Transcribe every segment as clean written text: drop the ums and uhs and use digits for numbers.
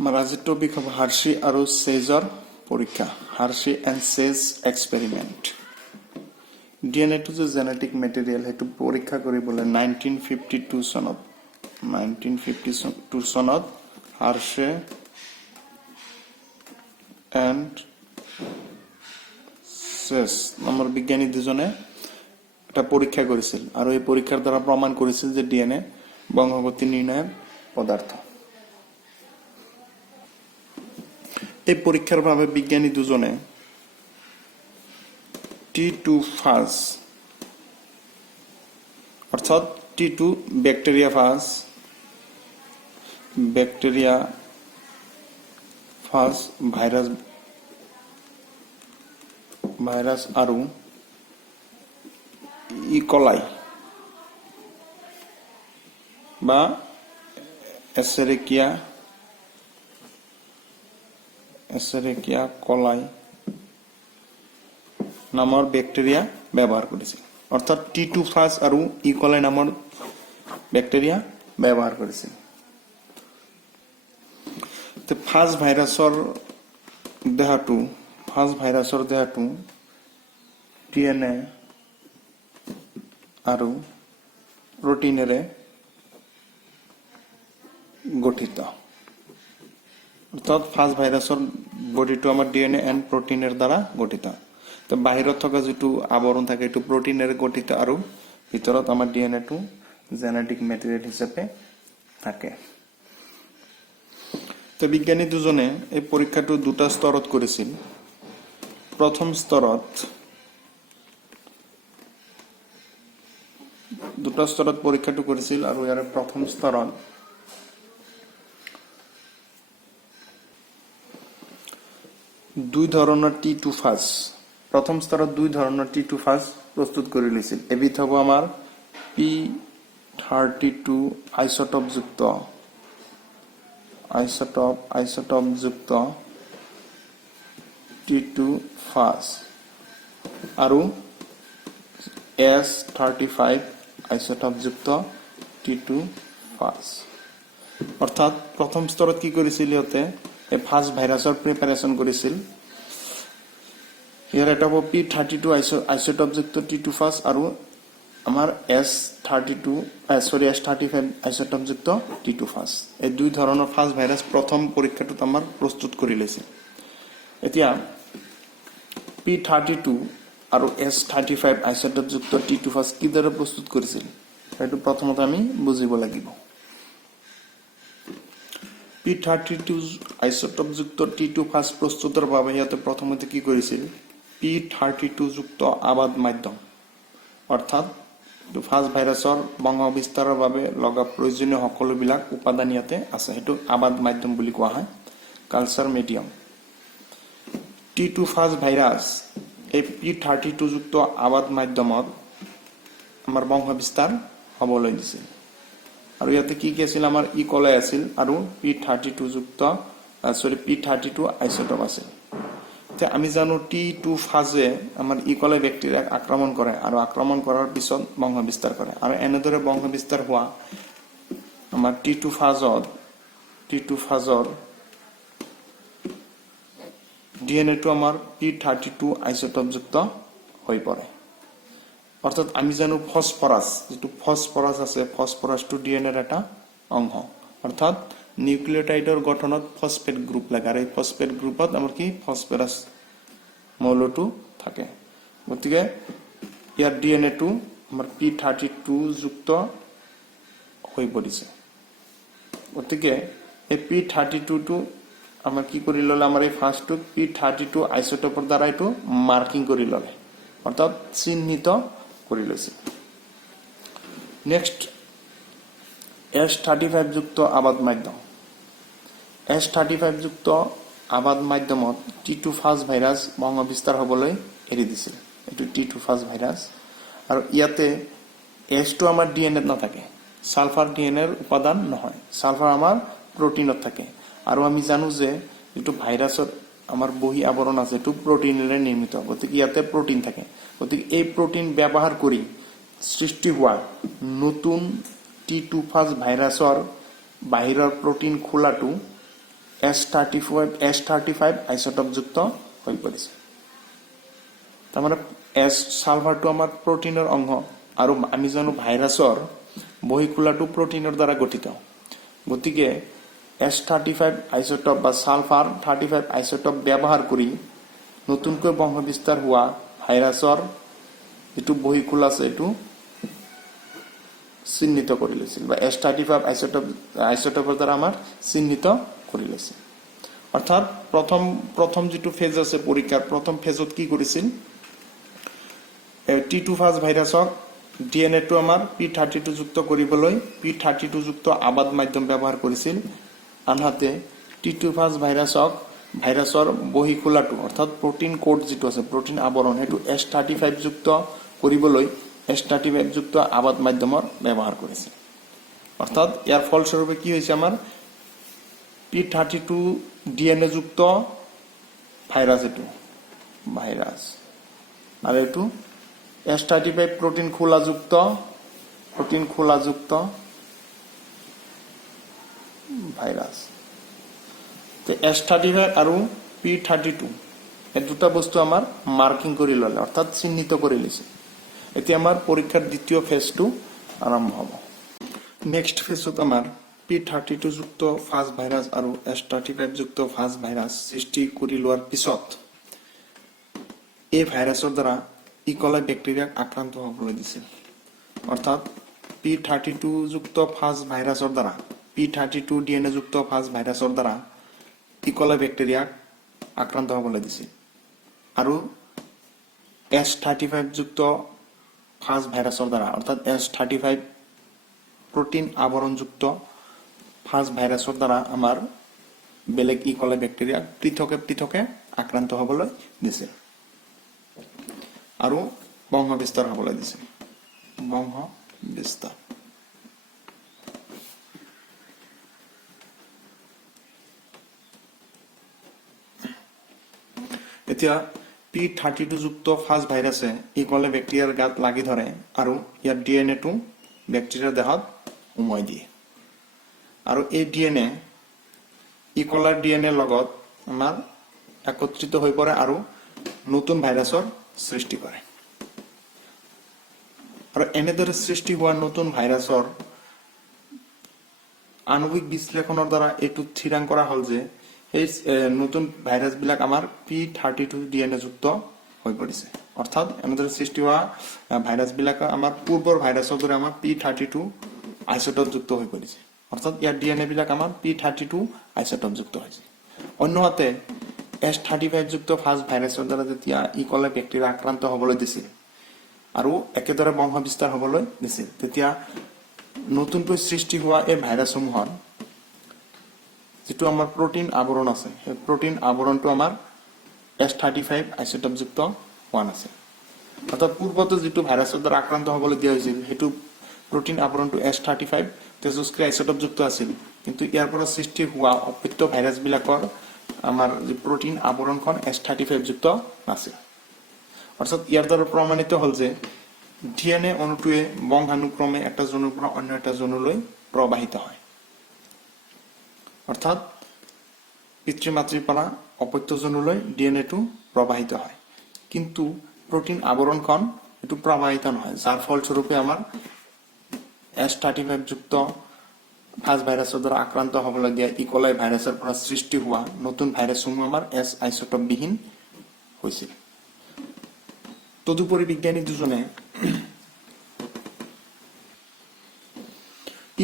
আমাৰ আজিৰ টপিক হ'ব হাৰ্শি আৰু চেজৰ পৰীক্ষা হাৰ্শি এণ্ড চেজ এক্সপেৰিমেণ্ট ডিএনএটো যে জেনেটিক মেটেৰিয়েল সেইটো পৰীক্ষা কৰিবলৈ 1952 চনত হাৰ্শি এণ্ড চেজ নামৰ বিজ্ঞানী দুজনে এটা পৰীক্ষা কৰিছিল আৰু এই পৰীক্ষাৰ দ্বাৰা প্ৰমাণ কৰিছিল যে ডিএনএ বংশগতি নিৰ্ণয়ৰ পদাৰ্থ এই পৰীক্ষাৰ বাবে বিজ্ঞানী দুজনে T2 ফাজ অৰ্থাৎ T2 ব্যাকটেৰিয়া ফাজ ভাইৰাছ আৰু ইকলাই বা এছেৰিকিয়া কলাই নামৰ ব্যাকটেৰিয়া ব্যৱহাৰ কৰিছিল অৰ্থাৎ T2 ফাজ আৰু ইকলাই নামৰ ব্যাকটেৰিয়া ব্যৱহাৰ কৰিছিল তে ফাজ ভাইৰাছৰ দেহটো ডিএনএ আৰু প্ৰটিনেৰে গঠিত অৰ্থাৎ ফাজ ভাইৰাছৰ বডিটো আমাৰ ডিএনএ এণ্ড প্ৰটিনেৰ দ্বাৰা গঠিত তো বাহিৰত থকা যেটো আৱৰণ থাকে এটো প্ৰটিনেৰে গঠিত আৰু ভিতৰত আমাৰ ডিএনএটো জেনেটিক মেটেৰিয়েল হিচাপে থাকে তো বিজ্ঞানী দুজনে এই পৰীক্ষাটো দুটা স্তৰত কৰিছিল প্ৰথম স্তৰত পৰীক্ষাটো কৰিছিল আৰু ইয়াৰ প্ৰথম স্তৰত দুই ধৰণৰ T2 ফাজ প্ৰথম স্তৰত দুই ধৰণৰ T2 ফাজ প্ৰস্তুত কৰি লৈছিল এবিধ হ'ব আমাৰ P32 আইসোটপযুক্ত T2 ফাজ আৰু S35 আইসোটপযুক্ত T2 ফাজ অৰ্থাৎ প্ৰথম স্তৰত কি কৰিছিল ইহতে এই ফাজ ভাইৰাছৰ প্ৰিপাৰেচন কৰিছিল ইয়াৰ এটা হ'ব P32 আইসোটপযুক্ত T2 ফাজ আৰু আমাৰ S35 আইসোটপযুক্ত T2 ফাজ এই দুই ধৰণৰ ফাজ ভাইৰাছ প্ৰথম পৰীক্ষাটোত আমাৰ প্ৰস্তুত কৰি লৈছিল এতিয়া P32 আৰু S35 আইসোটপযুক্ত T2 ফাজ কিদৰে প্ৰস্তুত কৰিছিল সেইটো প্ৰথমতে আমি বুজিব লাগিব P32 আইসোটপযুক্ত T2 ফাজ প্ৰস্তুতৰ বাবে ইয়াতে প্ৰথমতে কি কৰিছিল P32 যুক্ত আবাদ মাধ্যম অৰ্থাৎ ফাজ ভাইৰাছৰ বংশ বিস্তাৰৰ বাবে লগা প্ৰয়োজনীয় সকলোবিলাক উপাদান ইয়াতে আছে হেতু আবাদ মাধ্যম বুলি কোৱা হয় কালচাৰ মিডিয়াম T2 ফাজ ভাইৰাছ এই P32 যুক্ত আবাদ মাধ্যমত আমাৰ বংশ বিস্তাৰ হ'বলৈ দিছিল আৰু ইয়াতে কি কি আছিল আমাৰ ইকলাই আছিল আৰু P32 আইসোটপ আছিল তে আমি জানো T2 ফাজে আমাৰ ইকলাই ব্যাকটেৰিয়াক আক্ৰমণ কৰে আৰু আক্ৰমণ কৰাৰ পিছত বংশ বিস্তাৰ কৰে আৰু এনেদৰে বংশ বিস্তাৰ হোৱা আমাৰ T2 ফাজৰ ডিএনএটো আমাৰ P32 আইসোটপযুক্ত হৈ পৰে অৰ্থাৎ আমি জানো ফসফৰাস যেটো ফসফৰাস আছে ফসফৰাসটো ডিএনএৰ এটা অংশ অৰ্থাৎ নিউক্লিওটাইডৰ গঠনত ফসফেট গ্ৰুপ লাগে আৰু এই ফসফেট গ্ৰুপত আমাৰ কি ফসফৰাস মৌলটো থাকে গতিকে ইয়াৰ ডিএনএটো আমাৰ P32 যুক্ত হৈ পৰিছে গতিকে এই P32 টো আমাৰ কি কৰি ললে আমাৰ এই ফাজটো P32 আইসোটপৰ দ্বাৰা এটো মাৰ্কিং কৰি ললে অৰ্থাৎ চিহ্নিত কৰি লৈছে নেক্সট S35 যুক্ত আবাদ মাধ্যম S35 যুক্ত আবাদ মাধ্যমত T2 ফাজ ভাইৰাছ বংশ বিস্তাৰ হ'বলৈ এৰি দিছিল এটো T2 ফাজ ভাইৰাছ আৰু ইয়াতে S টো আমাৰ ডিএনএত নাথাকে সালফাৰ ডিএনএৰ উপাদান নহয় সালফাৰ আমাৰ প্ৰটিনত থাকে আৰু আমি জানো যে এটো ভাইৰাছৰ আমাৰ বহি আৱৰণ আছে এটো প্ৰটিনেৰে নিৰ্মিত গতিকে ইয়াতে প্ৰটিন থাকে গতিকে এই প্ৰটিন ব্যৱহাৰ কৰি সৃষ্টি হোৱা নতুন T2 ফাজ ভাইৰাছৰ বাহিৰৰ প্ৰটিন খোলাটো S35 আইসোটপযুক্ত হৈ পৰিছে তাৰমানে S সালফাৰটো আমাৰ প্ৰটিনৰ অংশ আৰু আমি জানো ভাইৰাছৰ বহি খোলাটো প্ৰটিনৰ দ্বাৰা গঠিত গতিকে S35 আইসোটপ বা সালফাৰ 35 আইসোটপ ব্যৱহাৰ কৰি নতুনকৈ বংশ বিস্তাৰ হোৱা ভাইৰাছৰ যেটো বহি খোলা আছে এটো চিহ্নিত কৰি লৈছিল বা S35 আইসোটপৰ দ্বাৰা আমাৰ চিহ্নিত কৰি লৈছিল অৰ্থাৎ প্ৰথম যেটো ফেজ আছে পৰীক্ষাৰ প্ৰথম ফেজত কি কৰিছিল T2 ফাজ ভাইৰাছক DNA টো আমাৰ P32 যুক্ত কৰিবলৈ P32 যুক্ত আবাদ মাধ্যম ব্যৱহাৰ কৰিছিল আনহাতে T2 ফাজ ভাইৰাছৰ বহি খোলাটো অৰ্থাৎ প্ৰটিন কোড যেটো আছে প্ৰটিন আৱৰণ হেতু S35 যুক্ত কৰিবলৈ S35 যুক্ত আবাদ মাধ্যমৰ ব্যৱহাৰ কৰিছিল অৰ্থাৎ ইয়াৰ ফলস্বৰূপে কি হৈছে আমাৰ P32 DNA যুক্ত ভাইৰাছ আৰু এটো S35 protein খোলা যুক্ত ভাইৰাস তে S35 আৰু P32 এই দুটা বস্তু আমাৰ মাৰ্কিং কৰি ললে অৰ্থাৎ চিহ্নিত কৰি লৈছে এতিয়া আমাৰ পৰীক্ষাৰ দ্বিতীয় ফেজটো আৰম্ভ হ'ব নেক্সট ফেজত আমাৰ P32 যুক্ত ফাজ ভাইৰাছ আৰু S35 যুক্ত ফাজ ভাইৰাছ সৃষ্টি কৰি লোৱাৰ পিছত এই ভাইৰাছৰ দ্বাৰা ইকলাই ব্যাকটেৰিয়াক আক্ৰান্ত হবলৈ দিছিল অৰ্থাৎ P32 যুক্ত ফাজ ভাইৰাছৰ দ্বাৰা P32 DNA যুক্ত ফাজ ভাইৰাছৰ দ্বাৰা ইকলাই ব্যাকটেৰিয়াক আক্ৰান্ত হবলৈ দিছিল আৰু S35 যুক্ত ফাজ ভাইৰাছৰ দ্বাৰা অৰ্থাৎ S35 প্ৰোটিন আবৰণ যুক্ত ফাজ ভাইৰাছৰ দ্বাৰা আমাৰ বেলেগ ইকলাই ব্যাকটেৰিয়া পৃথকে আক্ৰান্ত হবলৈ দিছিল আৰু বংশ বিস্তাৰ হ'বলৈ দিছে বংশ বিস্তাৰ এতিয়া P32 যুক্ত ফাজ ভাইৰাছে ইকলে ব্যাকটেৰিয়াৰ গাত লাগি ধৰে আৰু ইয়াৰ DNA টো ব্যাকটেৰিয়াৰ দেহত উমৈ দিয়ে আৰু এই DNA ইকলাৰ DNA লগত আমাৰ একত্ৰিত হৈ পৰে আৰু নতুন ভাইৰাছৰ সৃষ্টি কৰে আৰু এনেদৰে সৃষ্টি হোৱা নতুন ভাইৰাছৰ আণবিক বিশ্লেষণৰ দ্বাৰা এটো থিৰাং কৰা হল যে এই নতুন ভাইৰাছ বিলাক আমাৰ P32 DNA যুক্ত হৈ পৰিছে অৰ্থাৎ এনেদৰে সৃষ্টি হোৱা ভাইৰাছ বিলাক আমাৰ পূৰ্বৰ ভাইৰাছৰ দৰে আমাৰ P32 আইসোটপ যুক্ত হৈ পৰিছে অৰ্থাৎ ইয়াৰ DNA বিলাক আমাৰ P32 আইসোটপ যুক্ত হৈছে অন্যহাতে S35 যুক্ত ফাজ ভাইৰাছৰ দ্বাৰা যেতিয়া ইকলে ব্যাকটেৰিয়া আক্ৰান্ত হ'বলৈ দিছিল আৰু একেদৰে বংশ বিস্তাৰ হ'বলৈ দিছিল তেতিয়া নতুনকৈ সৃষ্টি হোৱা এই ভাইৰাছসমূহৰ যেটো আমাৰ প্ৰটিন আৱৰণ আছে এই প্ৰটিন আৱৰণটো আমাৰ S35 আইসোটপ যুক্ত হোৱা নাছিল অৰ্থাৎ পূৰ্বতে যেটো ভাইৰাছৰ দ্বাৰা আক্ৰান্ত হ'বলৈ দিয়া হৈছিল হেতু প্ৰটিন আৱৰণটো S35 তেজস্ক্ৰিয় আইসোটপ যুক্ত আছিল কিন্তু ইয়াৰ পৰা সৃষ্টি হোৱা অপত্য ভাইৰাছ বিলাকৰ আমাৰ যে প্ৰটিন আৱৰণখন S35 যুক্ত নাছিল অৰ্থাৎ ইয়াৰ দ্বাৰা প্ৰমাণিত হল যে DNA অনুটোৱে বংশানুক্ৰমে এটা জনৰ পৰা অন্য এটা জনলৈ প্ৰবাহিত হয় অৰ্থাৎ পিতৃ মাতৃৰ পৰা অপত্য জনলৈ DNA টো প্ৰবাহিত হয় কিন্তু প্ৰটিন আৱৰণখন এটো প্ৰবাহিত নহয় যাৰ ফলস্বৰূপে আমাৰ S35 যুক্ত ফাজ ভাইৰাছৰ দ্বাৰা আক্ৰান্ত হ'বলৈ দিয়া ইকলাই ভাইৰাছৰ পৰা সৃষ্টি হোৱা নতুন ভাইৰাছসমূহ আমাৰ S আইসোটপ বিহীন হৈছিল তদুপৰি বিজ্ঞানী দুজনে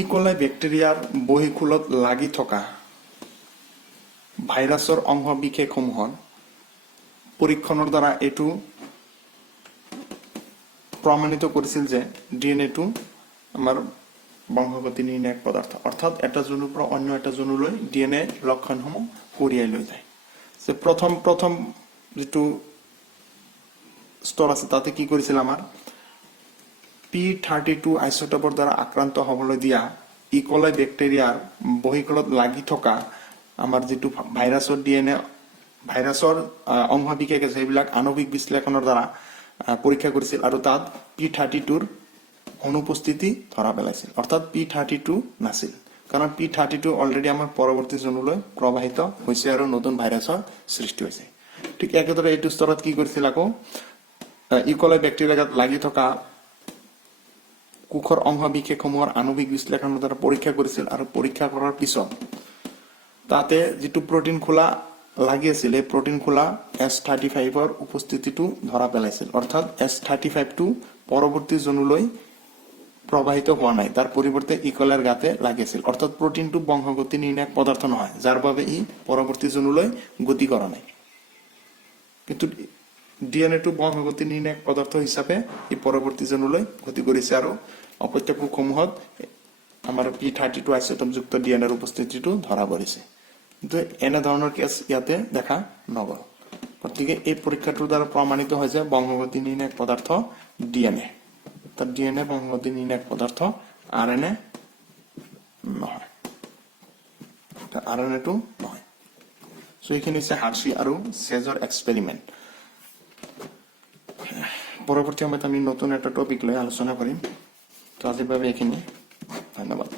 ইকলাই ব্যাকটেৰিয়াৰ বহিখোলত লাগি থকা ভাইৰাছৰ অংশ বিশেষসমূহৰ পৰীক্ষণৰ দ্বাৰা এটো প্ৰমাণিত কৰিছিল যে DNA টো আমাৰ বংশগতি নিৰ্ণায়ক পদাৰ্থ অৰ্থাৎ এটা জনৰ পৰা অন্য এটা জনলৈ DNA লক্ষণসমূহ কঢ়িয়াই লৈ যায় যে প্ৰথম যেটো স্তৰ আছে তাতে কি কৰিছিল আমাৰ P32 আইসোটপৰ দ্বাৰা আক্ৰান্ত হ'বলৈ দিয়া ইকলাই ব্যাকটেৰিয়াৰ বহিখোলত লাগি থকা আমাৰ যেটো ভাইৰাছৰ DNA ভাইৰাছৰ অংশ বিশেষ আছে সেইবিলাক আণবিক বিশ্লেষণৰ দ্বাৰা পৰীক্ষা কৰিছিল আৰু তাত P32 ৰ অনুপস্থিতি ধৰা পেলাইছিল অৰ্থাৎ P32 নাছিল কাৰণ P32 অলৰেডি আমাৰ পৰৱৰ্তী জোনলৈ প্ৰবাহিত হৈছে আৰু নতুন ভাইৰাছৰ সৃষ্টি হৈছে ঠিক একেদৰে এইটো স্তৰত কি কৰিছিল আকৌ ইকোলাই ব্যাকটেৰিয়াত লাগি থকা কুখৰ অংশ বিশেষসমূহৰ আণবিক বিশ্লেষণৰ দ্বাৰা পৰীক্ষা কৰিছিল আৰু পৰীক্ষা কৰাৰ পিছত তাতে যেটো প্ৰটিন খোলা লাগি আছিল এই প্ৰটিন খোলা S35 ৰ উপস্থিতিটো ধৰা পেলাইছিল অৰ্থাৎ S35 টো পৰৱৰ্তী জোনলৈ প্ৰবাহিত হোৱা নাই তাৰ পৰিৱৰ্তে ইকোলাৰ গাতে লাগিছিল অৰ্থাৎ প্ৰটিনটো বংশগতি নিৰ্ণায়ক পদাৰ্থ নহয় যাৰ বাবে ই পৰৱৰ্তী জোনলৈ গতি কৰা নাই কিন্তু ডিএনএ টো বংশগতি নিৰ্ণায়ক পদাৰ্থ হিচাপে ই পৰৱৰ্তী জোনলৈ গতি কৰিছে আৰু অপত্য কোষসমূহত আমাৰ P32 আইসোটোপ যুক্ত ডিএনএৰ উপস্থিতিটো ধৰা পৰিছে কিন্তু এনে ধৰণৰ কেছ ইয়াতে দেখা নগল গতিকে এই পৰীক্ষাটোৰ দ্বাৰা প্ৰমাণিত হয় যে বংশগতি নিৰ্ণায়ক পদাৰ্থ ডিএনএ তাৰ ডিএনএ বংশগতি নিৰ্ণায়ক পদাৰ্থ আৰএনএ নহয় আৰএনএ টো নহয় সো এখানে হচ্ছে হাৰ্শি আৰু সেজৰ এক্সপেৰিমেন্ট পৰৱৰ্তী সময়ত আমি নতুন এটা টপিক লৈ আলোচনা কৰিম তো আজিৰ বাবে এখিনি ধন্যবাদ